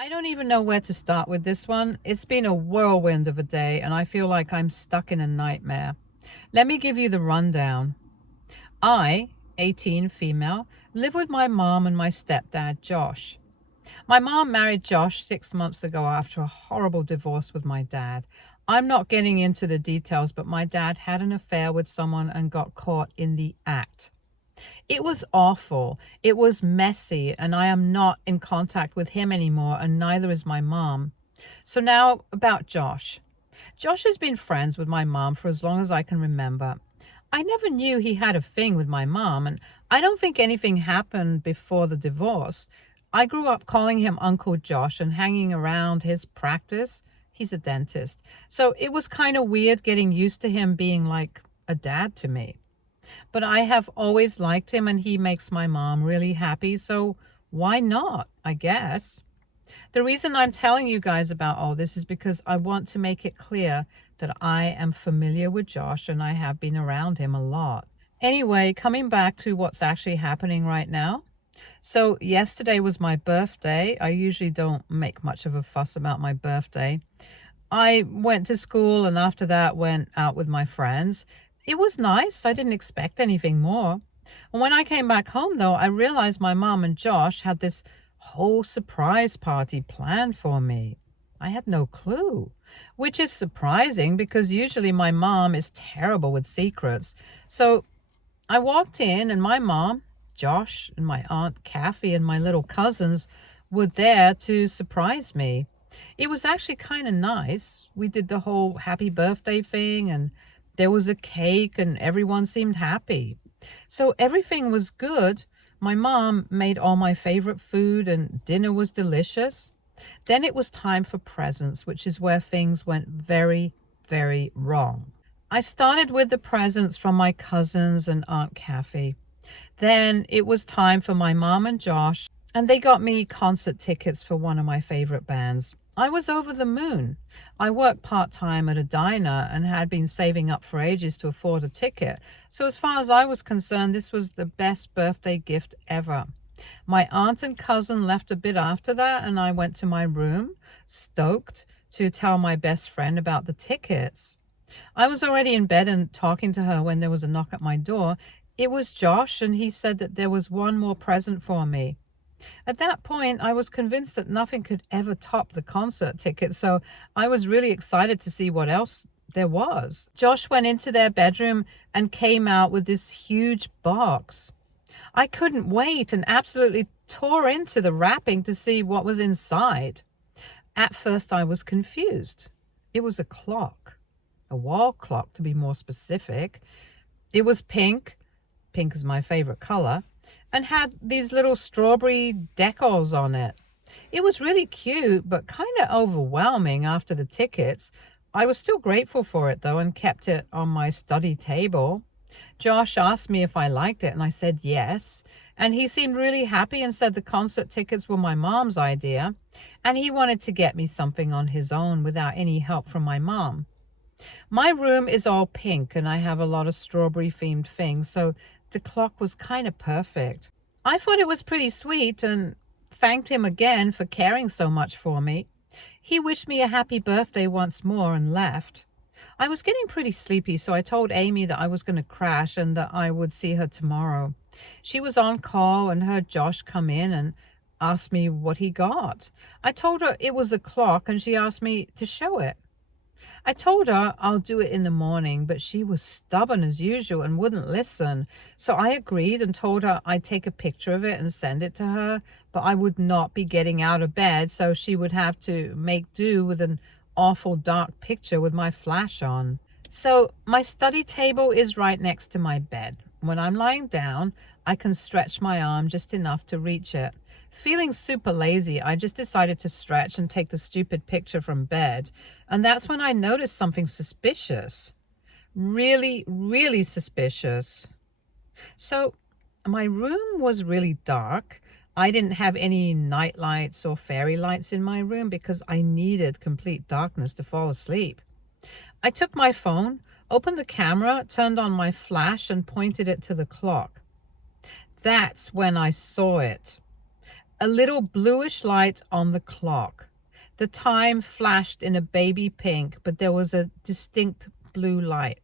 I don't even know where to start with this one. It's been a whirlwind of a day, and I feel like I'm stuck in a nightmare. Let me give you the rundown. I, 18 female, live with my mom and my stepdad, Josh. My mom married Josh 6 months ago after a horrible divorce with my dad. I'm not getting into the details, but my dad had an affair with someone and got caught in the act. It was awful. It was messy, and I am not in contact with him anymore, and neither is my mom. So now about Josh. Josh has been friends with my mom for as long as I can remember. I never knew he had a thing with my mom, and I don't think anything happened before the divorce. I grew up calling him Uncle Josh and hanging around his practice. He's a dentist. So it was kind of weird getting used to him being like a dad to me. But I have always liked him and he makes my mom really happy, so why not, I guess. The reason I'm telling you guys about all this is because I want to make it clear that I am familiar with Josh and I have been around him a lot. Anyway, coming back to what's actually happening right now. So yesterday was my birthday. I usually don't make much of a fuss about my birthday. I went to school and after that went out with my friends. It was nice. I didn't expect anything more. And when I came back home, though, I realized my mom and Josh had this whole surprise party planned for me. I had no clue, which is surprising because usually my mom is terrible with secrets. So I walked in and my mom, Josh, and my aunt Kathy and my little cousins were there to surprise me. It was actually kind of nice. We did the whole happy birthday thing and there was a cake and everyone seemed happy. So everything was good. My mom made all my favorite food and dinner was delicious. Then it was time for presents, which is where things went very, very wrong. I started with the presents from my cousins and Aunt Kathy. Then it was time for my mom and Josh, and they got me concert tickets for one of my favorite bands. I was over the moon. I worked part-time at a diner and had been saving up for ages to afford a ticket. So as far as I was concerned, this was the best birthday gift ever. My aunt and cousin left a bit after that, and I went to my room, stoked, to tell my best friend about the tickets. I was already in bed and talking to her when there was a knock at my door. It was Josh, and he said that there was one more present for me. At that point, I was convinced that nothing could ever top the concert ticket, so I was really excited to see what else there was. Josh went into their bedroom and came out with this huge box. I couldn't wait and absolutely tore into the wrapping to see what was inside. At first, I was confused. It was a clock, a wall clock to be more specific. It was pink. Pink is my favorite color. And had these little strawberry decals on it. It was really cute, but kind of overwhelming after the tickets. I was still grateful for it, though, and kept it on my study table. Josh asked me if I liked it, and I said yes. And he seemed really happy and said the concert tickets were my mom's idea, and he wanted to get me something on his own without any help from my mom. My room is all pink, and I have a lot of strawberry-themed things, so the clock was kind of perfect. I thought it was pretty sweet and thanked him again for caring so much for me. He wished me a happy birthday once more and left. I was getting pretty sleepy, so I told Amy that I was going to crash and that I would see her tomorrow. She was on call and heard Josh come in and asked me what he got. I told her it was a clock and she asked me to show it. I told her I'll do it in the morning, but she was stubborn as usual and wouldn't listen. So I agreed and told her I'd take a picture of it and send it to her, but I would not be getting out of bed, so she would have to make do with an awful dark picture with my flash on. So my study table is right next to my bed. When I'm lying down, I can stretch my arm just enough to reach it. Feeling super lazy, I just decided to stretch and take the stupid picture from bed. And that's when I noticed something suspicious. Really, really suspicious. So my room was really dark. I didn't have any night lights or fairy lights in my room because I needed complete darkness to fall asleep. I took my phone, opened the camera, turned on my flash, and pointed it to the clock. That's when I saw it. a little bluish light on the clock. The time flashed in a baby pink, but there was a distinct blue light.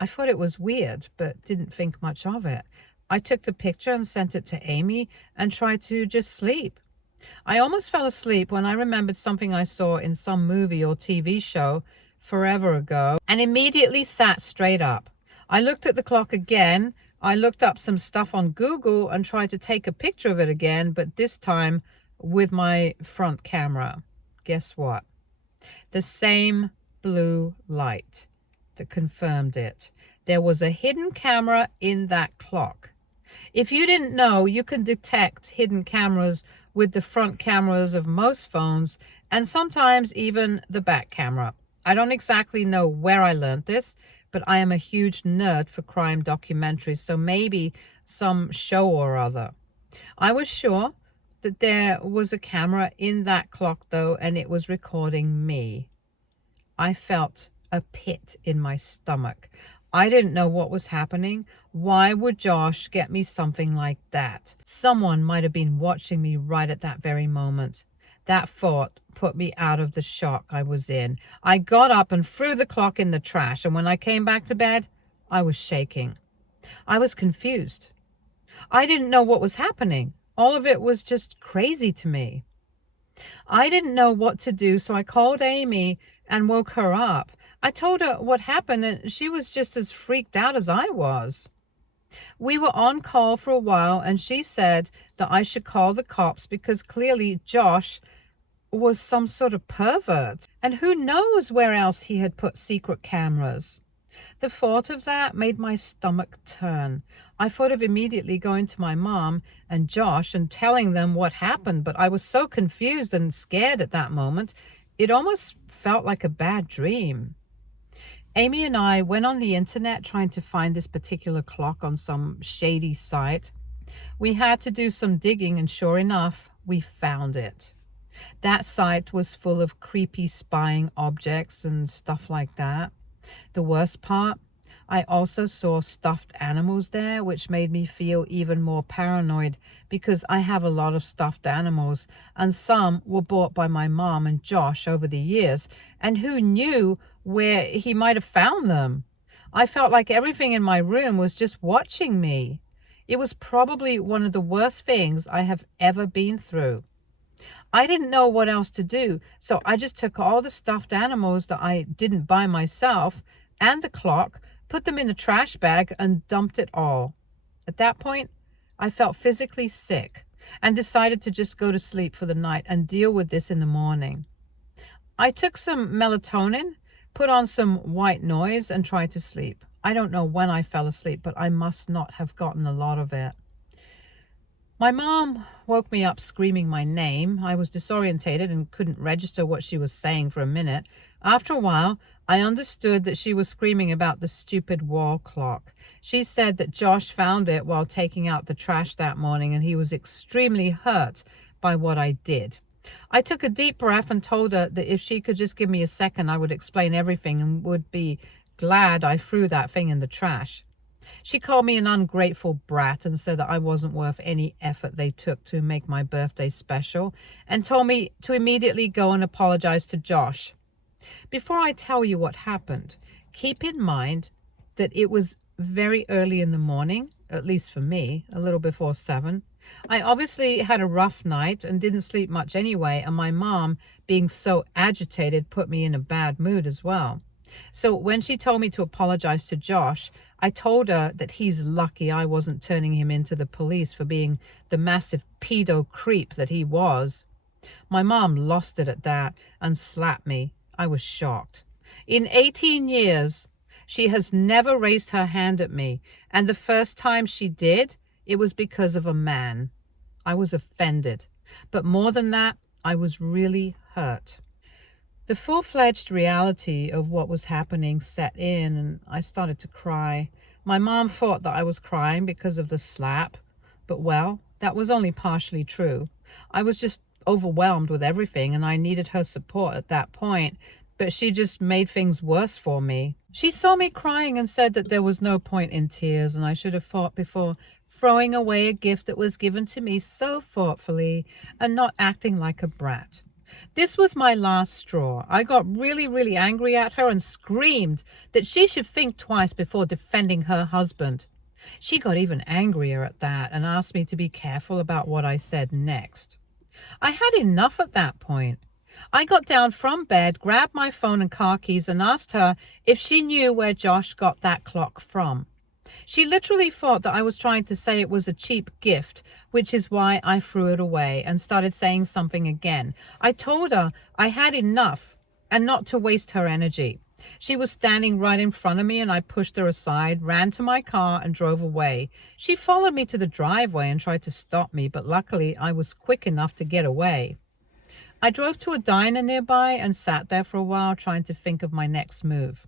I thought it was weird, but didn't think much of it. I took the picture and sent it to Amy and tried to just sleep. I almost fell asleep when I remembered something I saw in some movie or TV show forever ago and immediately sat straight up. I looked at the clock again. I looked up some stuff on Google and tried to take a picture of it again, but this time with my front camera. Guess what? The same blue light that confirmed it. There was a hidden camera in that clock. If you didn't know, you can detect hidden cameras with the front cameras of most phones and sometimes even the back camera. I don't exactly know where I learned this, but I am a huge nerd for crime documentaries, so maybe some show or other. I was sure that there was a camera in that clock though, and it was recording me. I felt a pit in my stomach. I didn't know what was happening. Why would Josh get me something like that? Someone might have been watching me right at that very moment. That thought put me out of the shock I was in. I got up and threw the clock in the trash, and when I came back to bed, I was shaking. I was confused. I didn't know what was happening. All of it was just crazy to me. I didn't know what to do, so I called Amy and woke her up. I told her what happened, and she was just as freaked out as I was. We were on call for a while, and she said that I should call the cops because clearly Josh was some sort of pervert. And who knows where else he had put secret cameras. The thought of that made my stomach turn. I thought of immediately going to my mom and Josh and telling them what happened, but I was so confused and scared at that moment, it almost felt like a bad dream. Amy and I went on the internet trying to find this particular clock on some shady site. We had to do some digging, and sure enough, we found it. That site was full of creepy spying objects and stuff like that. The worst part, I also saw stuffed animals there, which made me feel even more paranoid because I have a lot of stuffed animals, and some were bought by my mom and Josh over the years, and who knew where he might have found them. I felt like everything in my room was just watching me. It was probably one of the worst things I have ever been through. I didn't know what else to do, so I just took all the stuffed animals that I didn't buy myself and the clock, put them in a trash bag, and dumped it all. At that point, I felt physically sick and decided to just go to sleep for the night and deal with this in the morning. I took some melatonin, put on some white noise, and tried to sleep. I don't know when I fell asleep, but I must not have gotten a lot of it. My mom woke me up screaming my name. I was disorientated and couldn't register what she was saying for a minute. After a while, I understood that she was screaming about the stupid wall clock. She said that Josh found it while taking out the trash that morning, and he was extremely hurt by what I did. I took a deep breath and told her that if she could just give me a second, I would explain everything and would be glad I threw that thing in the trash. She called me an ungrateful brat and said that I wasn't worth any effort they took to make my birthday special, and told me to immediately go and apologize to Josh. Before I tell you what happened, keep in mind that it was very early in the morning, at least for me, a little before 7. I obviously had a rough night and didn't sleep much anyway, and my mom, being so agitated, put me in a bad mood as well. So when she told me to apologize to Josh, I told her that he's lucky I wasn't turning him into the police for being the massive pedo creep that he was. My mom lost it at that and slapped me. I was shocked. In 18 years, she has never raised her hand at me, and the first time she did, it was because of a man. I was offended, but more than that, I was really hurt. The full-fledged reality of what was happening set in, and I started to cry. My mom thought that I was crying because of the slap, but well, that was only partially true. I was just overwhelmed with everything, and I needed her support at that point, but she just made things worse for me. She saw me crying and said that there was no point in tears, and I should have thought before throwing away a gift that was given to me so thoughtfully and not acting like a brat. This was my last straw. I got really, really angry at her and screamed that she should think twice before defending her husband. She got even angrier at that and asked me to be careful about what I said next. I had enough at that point. I got down from bed, grabbed my phone and car keys, and asked her if she knew where Josh got that clock from. She literally thought that I was trying to say it was a cheap gift, which is why I threw it away and started saying something again. I told her I had enough and not to waste her energy. She was standing right in front of me and I pushed her aside, ran to my car and drove away. She followed me to the driveway and tried to stop me, but luckily I was quick enough to get away. I drove to a diner nearby and sat there for a while trying to think of my next move.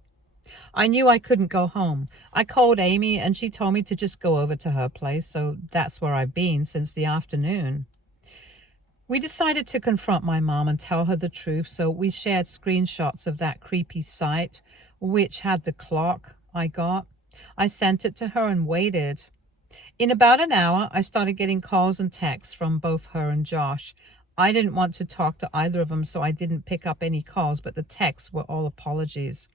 I knew I couldn't go home. I called Amy and she told me to just go over to her place, so that's where I've been since the afternoon. We decided to confront my mom and tell her the truth, so we shared screenshots of that creepy site, which had the clock I got. I sent it to her and waited. In about an hour, I started getting calls and texts from both her and Josh. I didn't want to talk to either of them, so I didn't pick up any calls, but the texts were all apologies.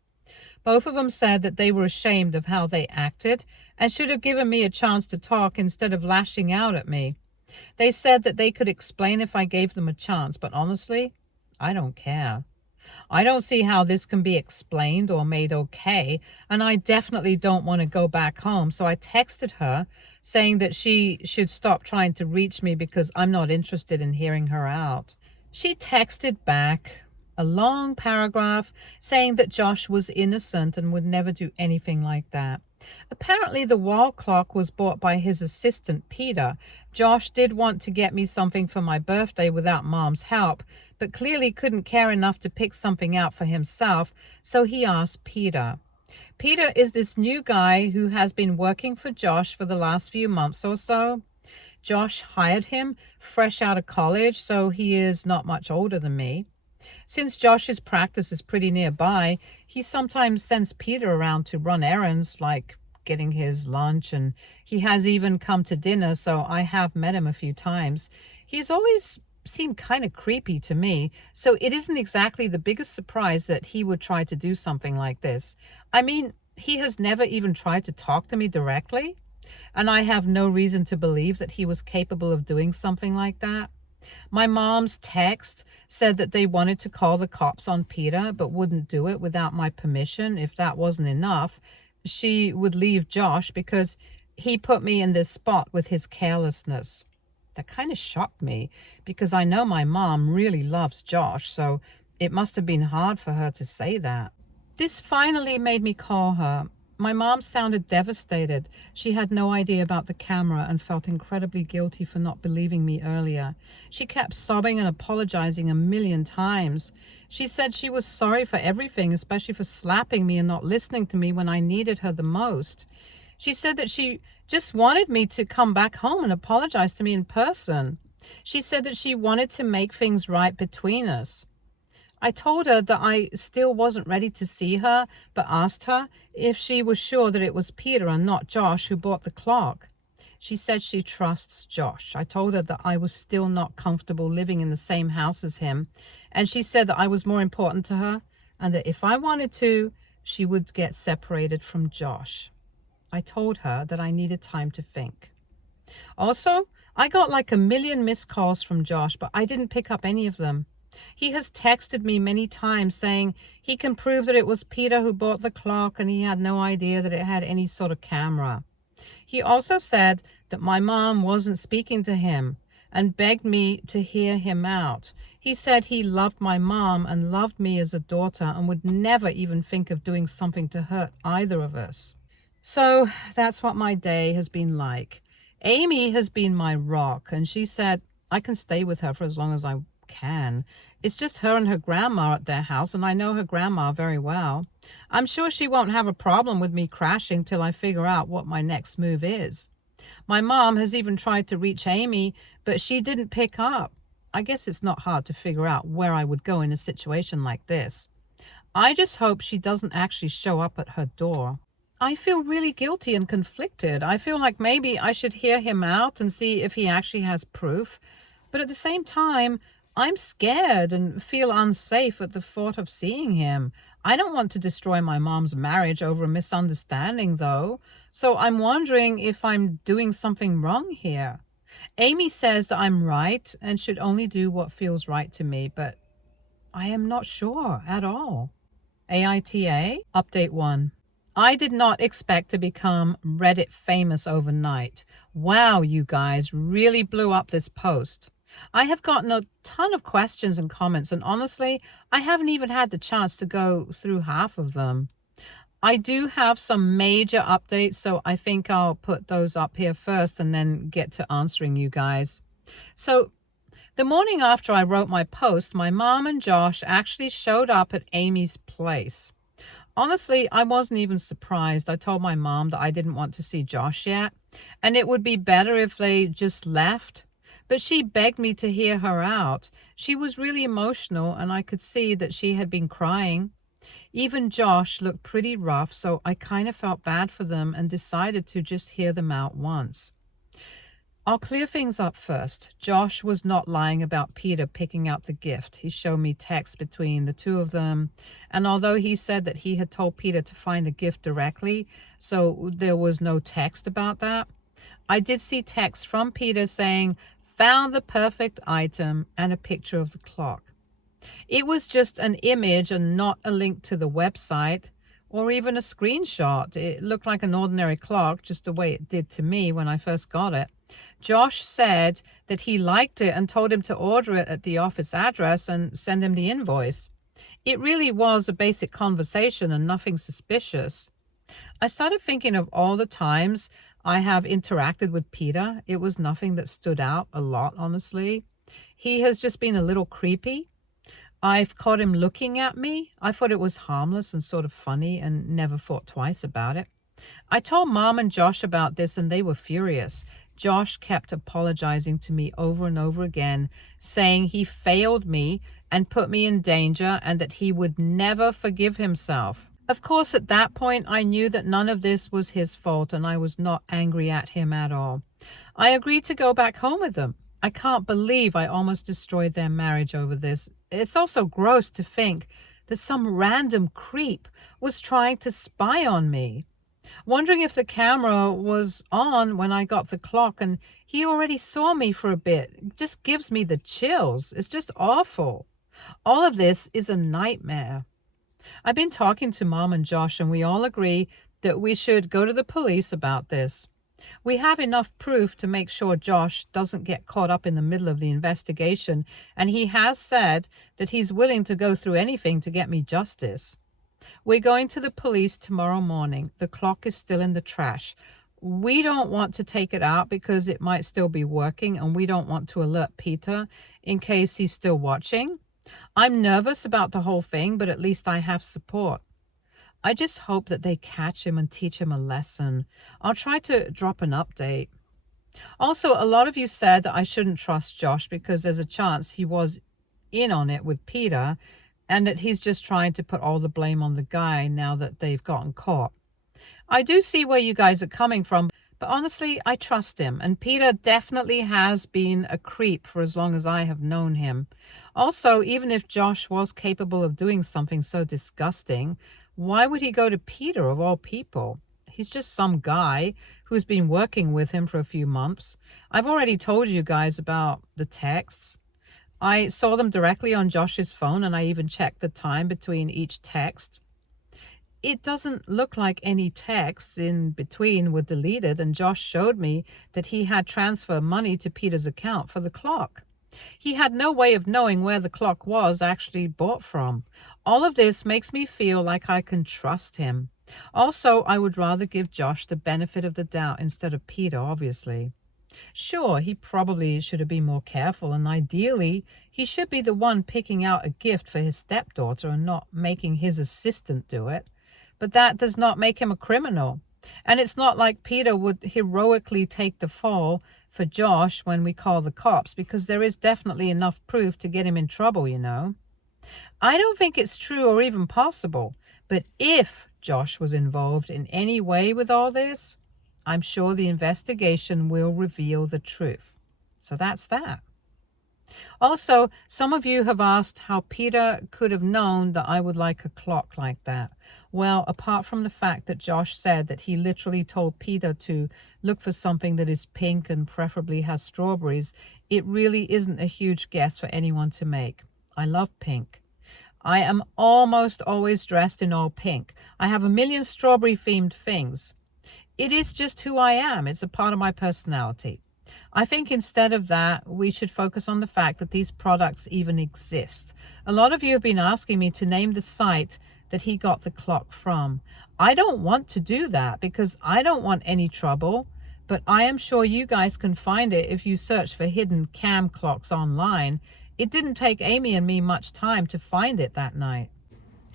Both of them said that they were ashamed of how they acted and should have given me a chance to talk instead of lashing out at me. They said that they could explain if I gave them a chance, but honestly, I don't care. I don't see how this can be explained or made okay, and I definitely don't want to go back home, so I texted her saying that she should stop trying to reach me because I'm not interested in hearing her out. She texted back a long paragraph saying that Josh was innocent and would never do anything like that. Apparently the wall clock was bought by his assistant Peter. Josh did want to get me something for my birthday without Mom's help, but clearly couldn't care enough to pick something out for himself, so he asked Peter. Peter is this new guy who has been working for Josh for the last few months or so. Josh hired him fresh out of college, so he is not much older than me. Since Josh's practice is pretty nearby, he sometimes sends Peter around to run errands, like getting his lunch, and he has even come to dinner, so I have met him a few times. He's always seemed kind of creepy to me, so it isn't exactly the biggest surprise that he would try to do something like this. I mean, he has never even tried to talk to me directly, and I have no reason to believe that he was capable of doing something like that. My mom's text said that they wanted to call the cops on Peter, but wouldn't do it without my permission. If that wasn't enough, she would leave Josh because he put me in this spot with his carelessness. That kind of shocked me because I know my mom really loves Josh, so it must have been hard for her to say that. This finally made me call her. My mom sounded devastated. She had no idea about the camera and felt incredibly guilty for not believing me earlier. She kept sobbing and apologizing a million times. She said she was sorry for everything, especially for slapping me and not listening to me when I needed her the most. She said that she just wanted me to come back home and apologize to me in person. She said that she wanted to make things right between us. I told her that I still wasn't ready to see her, but asked her if she was sure that it was Peter and not Josh who bought the clock. She said she trusts Josh. I told her that I was still not comfortable living in the same house as him, and she said that I was more important to her, and that if I wanted to, she would get separated from Josh. I told her that I needed time to think. Also, I got like a million missed calls from Josh, but I didn't pick up any of them. He has texted me many times saying he can prove that it was Peter who bought the clock and he had no idea that it had any sort of camera. He also said that my mom wasn't speaking to him and begged me to hear him out. He said he loved my mom and loved me as a daughter and would never even think of doing something to hurt either of us. So that's what my day has been like. Amy has been my rock, and she said I can stay with her for as long as I can. It's just her and her grandma at their house, and I know her grandma very well. I'm sure she won't have a problem with me crashing till I figure out what my next move is. My mom has even tried to reach Amy, but she didn't pick up. I guess it's not hard to figure out where I would go in a situation like this. I just hope she doesn't actually show up at her door. I feel really guilty and conflicted. I feel like maybe I should hear him out and see if he actually has proof. But at the same time, I'm scared and feel unsafe at the thought of seeing him. I don't want to destroy my mom's marriage over a misunderstanding, though. So I'm wondering if I'm doing something wrong here. Amy says that I'm right and should only do what feels right to me, but I am not sure at all. AITA Update 1. I did not expect to become Reddit famous overnight. Wow, you guys really blew up this post. I have gotten a ton of questions and comments, and honestly, I haven't even had the chance to go through half of them. I do have some major updates, so I think I'll put those up here first and then get to answering you guys. So, the morning after I wrote my post, my mom and Josh actually showed up at Amy's place. Honestly, I wasn't even surprised. I told my mom that I didn't want to see Josh yet, and it would be better if they just left. But she begged me to hear her out. She was really emotional, and I could see that she had been crying. Even Josh looked pretty rough, so I kind of felt bad for them and decided to just hear them out once. I'll clear things up first. Josh was not lying about Peter picking out the gift. He showed me texts between the two of them, and although he said that he had told Peter to find the gift directly, so there was no text about that, I did see texts from Peter saying, "Found the perfect item," and a picture of the clock. It was just an image and not a link to the website or even a screenshot. It looked like an ordinary clock, just the way it did to me when I first got it. Josh said that he liked it and told him to order it at the office address and send him the invoice. It really was a basic conversation and nothing suspicious. I started thinking of all the times I have interacted with Peter. It was nothing that stood out a lot, honestly. He has just been a little creepy. I've caught him looking at me. I thought it was harmless and sort of funny and never thought twice about it. I told Mom and Josh about this and they were furious. Josh kept apologizing to me over and over again, saying he failed me and put me in danger and that he would never forgive himself. Of course, at that point, I knew that none of this was his fault and I was not angry at him at all. I agreed to go back home with them. I can't believe I almost destroyed their marriage over this. It's also gross to think that some random creep was trying to spy on me. Wondering if the camera was on when I got the clock and he already saw me for a bit. It just gives me the chills. It's just awful. All of this is a nightmare. I've been talking to Mom and Josh and we all agree that we should go to the police about this. We have enough proof to make sure Josh doesn't get caught up in the middle of the investigation, and he has said that he's willing to go through anything to get me justice. We're going to the police tomorrow morning. The clock is still in the trash. We don't want to take it out because it might still be working, and we don't want to alert Peter in case he's still watching. I'm nervous about the whole thing, but at least I have support. I just hope that they catch him and teach him a lesson. I'll try to drop an update. Also, a lot of you said that I shouldn't trust Josh because there's a chance he was in on it with Peter and that he's just trying to put all the blame on the guy now that they've gotten caught. I do see where you guys are coming from, but honestly, I trust him, and Peter definitely has been a creep for as long as I have known him. Also, even if Josh was capable of doing something so disgusting, why would he go to Peter of all people? He's just some guy who's been working with him for a few months. I've already told you guys about the texts. I saw them directly on Josh's phone, and I even checked the time between each text. It doesn't look like any texts in between were deleted, and Josh showed me that he had transferred money to Peter's account for the clock. He had no way of knowing where the clock was actually bought from. All of this makes me feel like I can trust him. Also, I would rather give Josh the benefit of the doubt instead of Peter, obviously. Sure, he probably should have been more careful, and ideally, he should be the one picking out a gift for his stepdaughter and not making his assistant do it. But that does not make him a criminal. And it's not like Peter would heroically take the fall for Josh when we call the cops, because there is definitely enough proof to get him in trouble, you know. I don't think it's true or even possible, but if Josh was involved in any way with all this, I'm sure the investigation will reveal the truth. So that's that. Also, some of you have asked how Peter could have known that I would like a clock like that. Well, apart from the fact that Josh said that he literally told Peter to look for something that is pink and preferably has strawberries, it really isn't a huge guess for anyone to make. I love pink. I am almost always dressed in all pink. I have a million strawberry-themed things. It is just who I am. It's a part of my personality. I think instead of that, we should focus on the fact that these products even exist. A lot of you have been asking me to name the site that he got the clock from. I don't want to do that because I don't want any trouble, but I am sure you guys can find it if you search for hidden cam clocks online. It didn't take Amy and me much time to find it that night.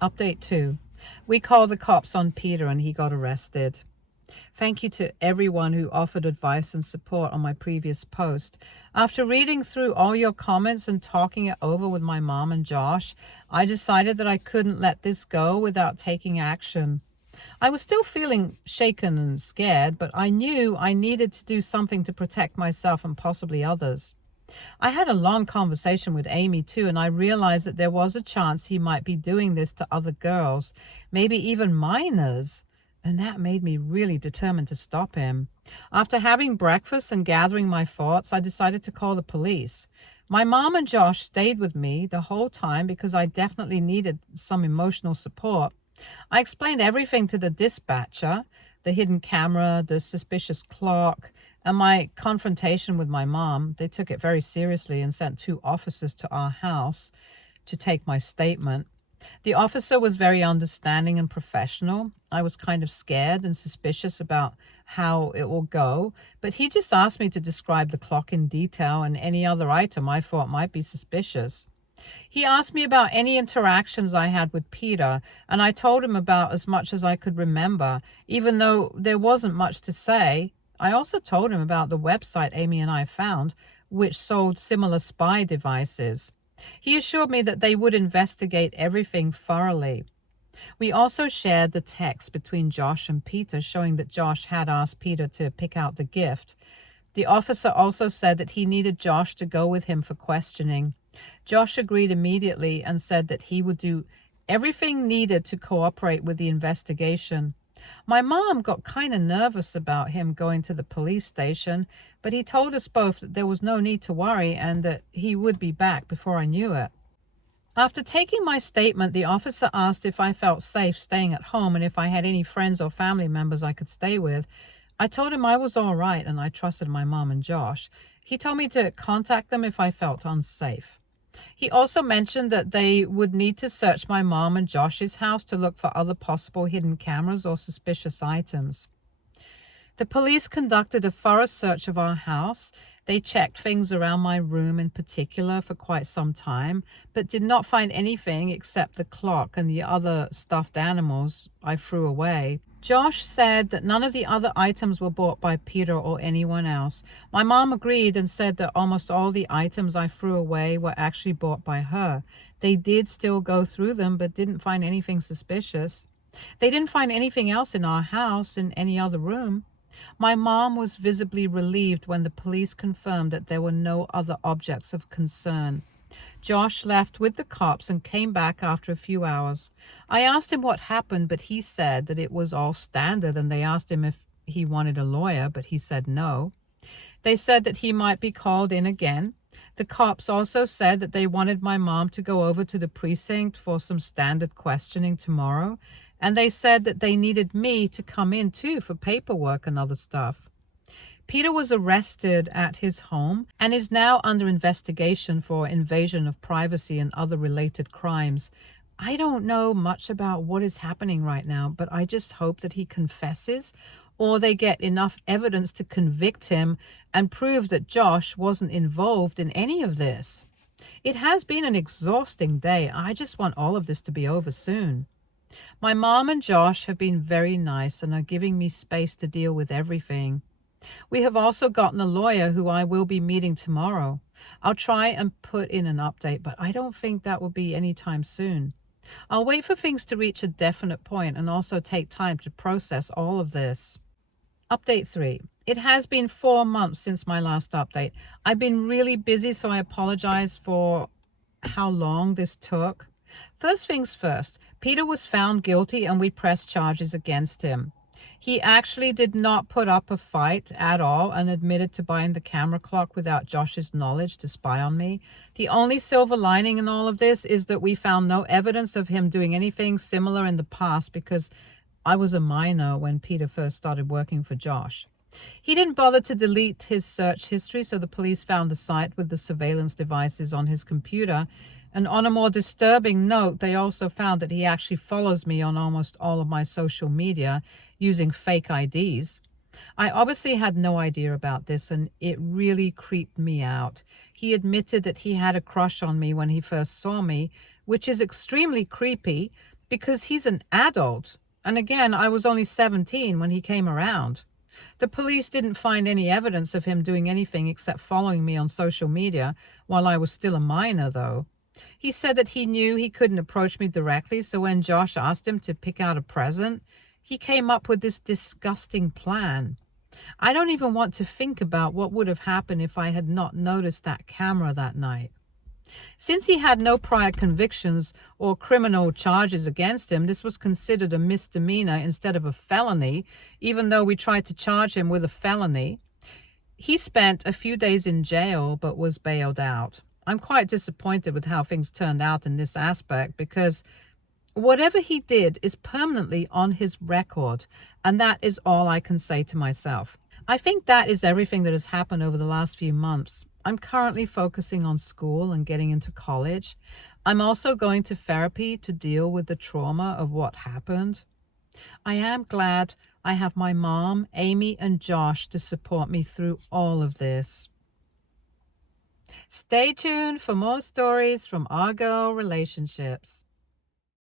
Update 2. We called the cops on Peter and he got arrested. Thank you to everyone who offered advice and support on my previous post. After reading through all your comments and talking it over with my mom and Josh, I decided that I couldn't let this go without taking action. I was still feeling shaken and scared, but I knew I needed to do something to protect myself and possibly others. I had a long conversation with Amy too, and I realized that there was a chance he might be doing this to other girls, maybe even minors. And that made me really determined to stop him. After having breakfast and gathering my thoughts, I decided to call the police. My mom and Josh stayed with me the whole time because I definitely needed some emotional support. I explained everything to the dispatcher, the hidden camera, the suspicious clock, and my confrontation with my mom. They took it very seriously and sent 2 officers to our house to take my statement. The officer was very understanding and professional. I was kind of scared and suspicious about how it will go, but he just asked me to describe the clock in detail and any other item I thought might be suspicious. He asked me about any interactions I had with Peter, and I told him about as much as I could remember, even though there wasn't much to say. I also told him about the website Amy and I found, which sold similar spy devices. He assured me that they would investigate everything thoroughly. We also shared the text between Josh and Peter showing that Josh had asked Peter to pick out the gift. The officer also said that he needed Josh to go with him for questioning. Josh agreed immediately and said that he would do everything needed to cooperate with the investigation. My mom got kind of nervous about him going to the police station, but he told us both that there was no need to worry and that he would be back before I knew it. After taking my statement, the officer asked if I felt safe staying at home and if I had any friends or family members I could stay with. I told him I was all right and I trusted my mom and Josh. He told me to contact them if I felt unsafe. He also mentioned that they would need to search my mom and Josh's house to look for other possible hidden cameras or suspicious items. The police conducted a thorough search of our house. They checked things around my room in particular for quite some time, but did not find anything except the clock and the other stuffed animals I threw away. Josh said that none of the other items were bought by Peter or anyone else. My mom agreed and said that almost all the items I threw away were actually bought by her. They did still go through them, but didn't find anything suspicious. They didn't find anything else in our house, in any other room. My mom was visibly relieved when the police confirmed that there were no other objects of concern. Josh left with the cops and came back after a few hours. I asked him what happened, but he said that it was all standard, and they asked him if he wanted a lawyer, but he said no. They said that he might be called in again. The cops also said that they wanted my mom to go over to the precinct for some standard questioning tomorrow, and they said that they needed me to come in too for paperwork and other stuff. Peter was arrested at his home and is now under investigation for invasion of privacy and other related crimes. I don't know much about what is happening right now, but I just hope that he confesses or they get enough evidence to convict him and prove that Josh wasn't involved in any of this. It has been an exhausting day. I just want all of this to be over soon. My mom and Josh have been very nice and are giving me space to deal with everything. We have also gotten a lawyer who I will be meeting tomorrow. I'll try and put in an update, but I don't think that will be anytime soon. I'll wait for things to reach a definite point and also take time to process all of this. Update 3. It has been 4 months since my last update. I've been really busy, so I apologize for how long this took. First things first, Peter was found guilty and we pressed charges against him. He actually did not put up a fight at all and admitted to buying the camera clock without Josh's knowledge to spy on me. The only silver lining in all of this is that we found no evidence of him doing anything similar in the past because I was a minor when Peter first started working for Josh. He didn't bother to delete his search history, so the police found the site with the surveillance devices on his computer. And on a more disturbing note, they also found that he actually follows me on almost all of my social media using fake IDs. I obviously had no idea about this, and it really creeped me out. He admitted that he had a crush on me when he first saw me, which is extremely creepy because he's an adult. And again, I was only 17 when he came around. The police didn't find any evidence of him doing anything except following me on social media while I was still a minor, though. He said that he knew he couldn't approach me directly, so when Josh asked him to pick out a present, he came up with this disgusting plan. I don't even want to think about what would have happened if I had not noticed that camera that night. Since he had no prior convictions or criminal charges against him, this was considered a misdemeanor instead of a felony, even though we tried to charge him with a felony. He spent a few days in jail but was bailed out. I'm quite disappointed with how things turned out in this aspect because whatever he did is permanently on his record, and that is all I can say to myself. I think that is everything that has happened over the last few months. I'm currently focusing on school and getting into college. I'm also going to therapy to deal with the trauma of what happened. I am glad I have my mom, Amy, and Josh to support me through all of this. Stay tuned for more stories from our girl relationships.